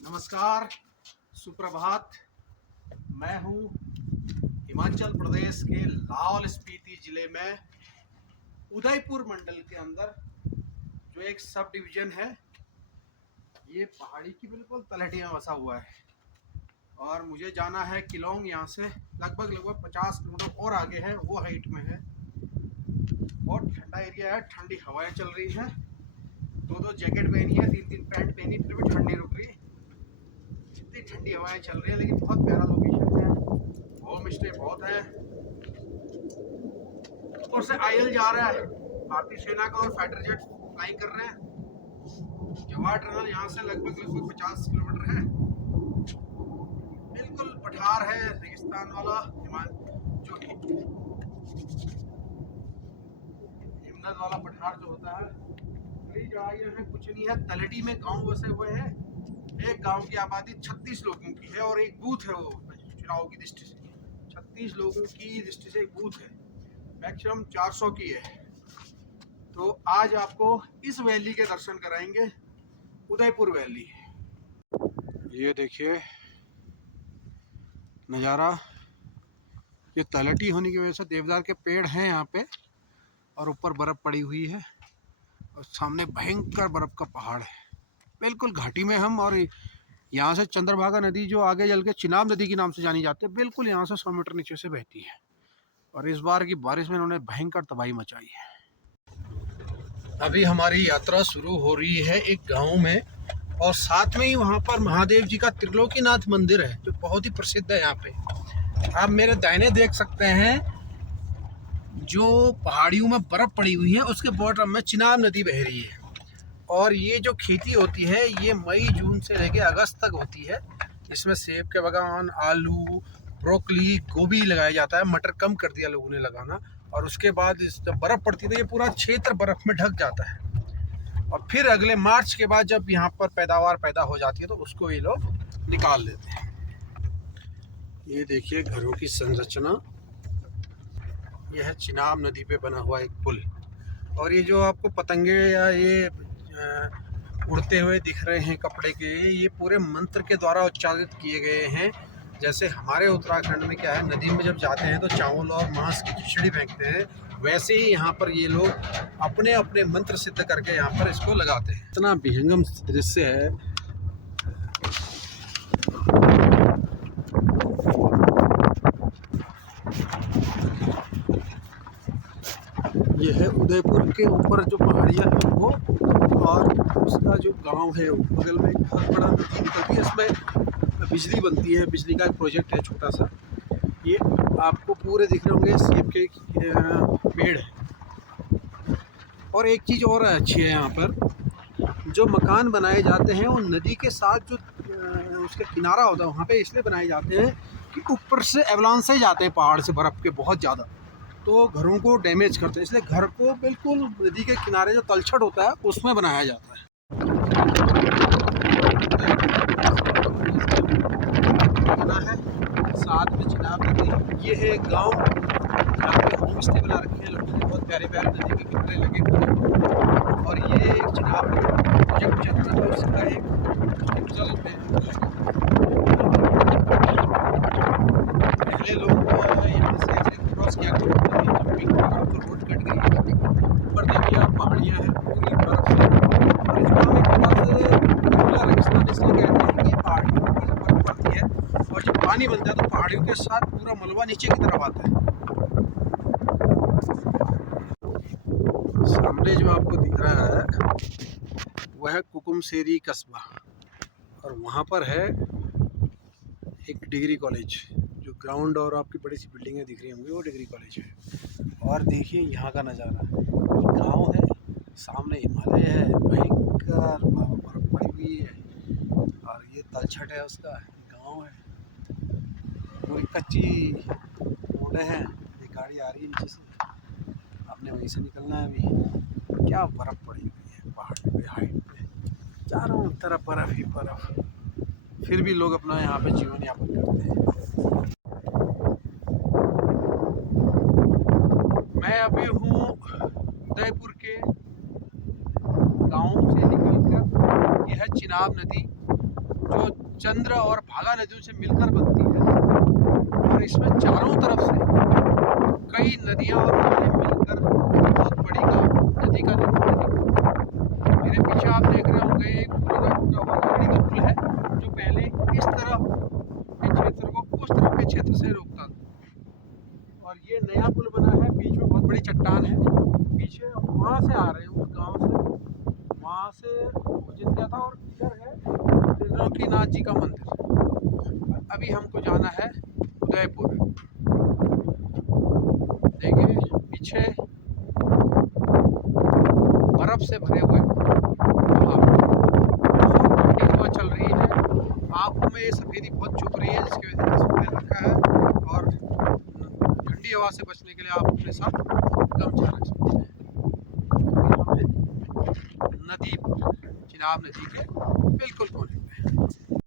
नमस्कार, सुप्रभात। मैं हूँ हिमाचल प्रदेश के लाहौल स्पीति जिले में उदयपुर मंडल के अंदर जो एक सब डिवीजन है, ये पहाड़ी की बिल्कुल तलहटी में बसा हुआ है और मुझे जाना है किलोंग। यहाँ से लगभग 50 किलोमीटर और आगे है, वो हाइट में है। बहुत ठंडा एरिया है, ठंडी हवाएं चल रही हैं। दो जैकेट पहनी है, तीन पैंट पहनी, फिर भी ठंडी रुक रही। इतनी ठंडी हवाएं चल रही है, लेकिन बहुत प्यारा लोकेशन है। होम स्टे बहुत है। ऊपर से आईएल जा रहा है, भारतीय सेना का, और फाइटर जेट फ्लाइंग कर रहे हैं। जवाहर टनल यहाँ से लगभग 50 किलोमीटर है। बिल्कुल पठार है, रेगिस्तान वाला। जो हिमनद वाला पठार जो होता है, चढ़ाइयाँ हैं, कुछ नहीं है। तलहटी में गांव बसे हुए हैं। एक गांव की आबादी 36 लोगों की है और एक बूथ है। वो चुनाव की दृष्टि से 36 लोगों की दृष्टि से एक बूथ है, मैक्सिमम 400 की है। तो आज आपको इस वैली के दर्शन कराएंगे, उदयपुर वैली। ये देखिए नज़ारा। ये तलहटी होने की वजह से देवदार के पेड़ हैं यहाँ पे, और ऊपर बर्फ़ पड़ी हुई है और सामने भयंकर बर्फ़ का पहाड़ है। बिल्कुल घाटी में हम, और यहाँ से चंद्रभागा नदी जो आगे चल के चिनाब नदी के नाम से जानी जाती है, बिल्कुल यहाँ से 100 मीटर नीचे से बहती है। और इस बार की बारिश में इन्होंने भयंकर तबाही मचाई है। अभी हमारी यात्रा शुरू हो रही है एक गांव में, और साथ में ही वहाँ पर महादेव जी का त्रिलोकीनाथ मंदिर है, जो बहुत ही प्रसिद्ध है यहाँ पे। आप मेरे दाहिने देख सकते हैं, जो पहाड़ियों में बर्फ़ पड़ी हुई है, उसके बॉटम में चिनाब नदी बह रही है। और ये जो खेती होती है, ये मई जून से लेकर अगस्त तक होती है। इसमें सेब के बागान, आलू, ब्रोकली, गोभी लगाया जाता है। मटर कम कर दिया लोगों ने लगाना। और उसके बाद जब बर्फ़ पड़ती है तो ये पूरा क्षेत्र बर्फ़ में ढक जाता है। और फिर अगले मार्च के बाद जब यहाँ पर पैदावार पैदा हो जाती है तो उसको ये लोग निकाल लेते हैं। ये देखिए घरों की संरचना। यह है चिनाब नदी पे बना हुआ एक पुल। और ये जो आपको पतंगे या ये उड़ते हुए दिख रहे हैं कपड़े के, ये पूरे मंत्र के द्वारा उच्चारित किए गए हैं। जैसे हमारे उत्तराखंड में क्या है, नदी में जब जाते हैं तो चावल और मांस की खिचड़ी फेंकते हैं, वैसे ही यहाँ पर ये लोग अपने अपने मंत्र सिद्ध करके यहाँ पर इसको लगाते हैं। इतना विहंगम दृश्य है। ये है उदयपुर के ऊपर जो पहाड़ियाँ है वो, और उसका जो गांव है बगल में एक बहुत बड़ा नदी निकलती है, इसमें बिजली बनती है। बिजली का एक प्रोजेक्ट है छोटा सा। ये आपको पूरे दिख रहे होंगे सेब के पेड़ है। और एक चीज़ और अच्छी है, यहाँ पर जो मकान बनाए जाते हैं वो नदी के साथ जो उसका किनारा होता है वहाँ पे इसलिए बनाए जाते हैं कि ऊपर से एवलांच से जाते हैं पहाड़ से बर्फ़ के बहुत ज़्यादा, तो घरों को डैमेज करते हैं। इसलिए घर को बिल्कुल नदी के किनारे जो तलछट होता है उसमें बनाया जाता है। साथ में चिनाब नदी। ये है एक गाँव जहाँ पे होम स्टे बना रखे हैं लोगों ने, बहुत प्यारे प्यारे नदी के किनारे लगे हुए हैं। और ये एक चिनाब प्रोजेक्ट चल रहा है, उसका एक चल पहले लोग यहाँ से क्रॉस किया करते थे, जंपिंग तो रोड कट गई है। ऊपर देखिए आप पहाड़ियाँ हैं पूरी बर्फ से। और इस गाँव में खुला रेगिस्तान इसलिए कहते हैं कि पहाड़ियों पर जब बर्फ पड़ती है और जब पानी बनता है तो पहाड़ियों के साथ पूरा मलबा नीचे की तरफ आता है। सामने जो आपको दिख रहा है वह है कुकुमसेरी कस्बा, और वहाँ पर है एक डिग्री कॉलेज। जो ग्राउंड और आपकी बड़ी सी बिल्डिंगें दिख रही होंगी वो डिग्री कॉलेज है। और देखिए यहाँ का नज़ारा, गांव है, सामने हिमालय है, भयंकर बर्फ पड़ी हुई है, और ये तलछट है उसका गांव है। पूरी कच्ची रोडें हैं, ये गाड़ी आ रही है नीचे से, आपने वहीं से निकलना है। अभी क्या बर्फ़ पड़ी हुई है पहाड़ पे, हाइट पे, चारों तरफ बर्फ़ ही बर्फ़। फिर भी लोग अपना यहाँ पे जीवन यापन करते हैं। मैं अभी हूँ उदयपुर के गाँव से निकलकर, यह है चिनाब नदी। जो चंद्र और भागा नदियों से मिलकर बनती है, और इसमें चारों तरफ से कई नदियां और नाले मिलकर बहुत बड़ी नदी का निर्माण है। मेरे पीछे आप देख रहे होंगे एक पुराना टूटा हुआ लकड़ी का पुल है, जो पहले इस तरफ के क्षेत्र को उस तरफ के क्षेत्र से रोकता था। और ये नया पुल बना है, बीच में बहुत बड़ी चट्टान है, पीछे वहाँ से आ रहे हैं, उस गांव से, वहाँ से जिंदा था। और इधर है त्रिलोकीनाथ जी का मंदिर। अभी हमको जाना है उदयपुर। देखिए पीछे बर्फ से भरे हुए पहाड़, ठंडी हवा चल रही है, आँखों में ये सफेदी बहुत चुभ रही है, जिसकी वजह से सफेद रखा है। और ठंडी हवा से बचने के लिए आप अपने साथ गमछा रख सकते हैं। नदी पर, चिनाब नदी के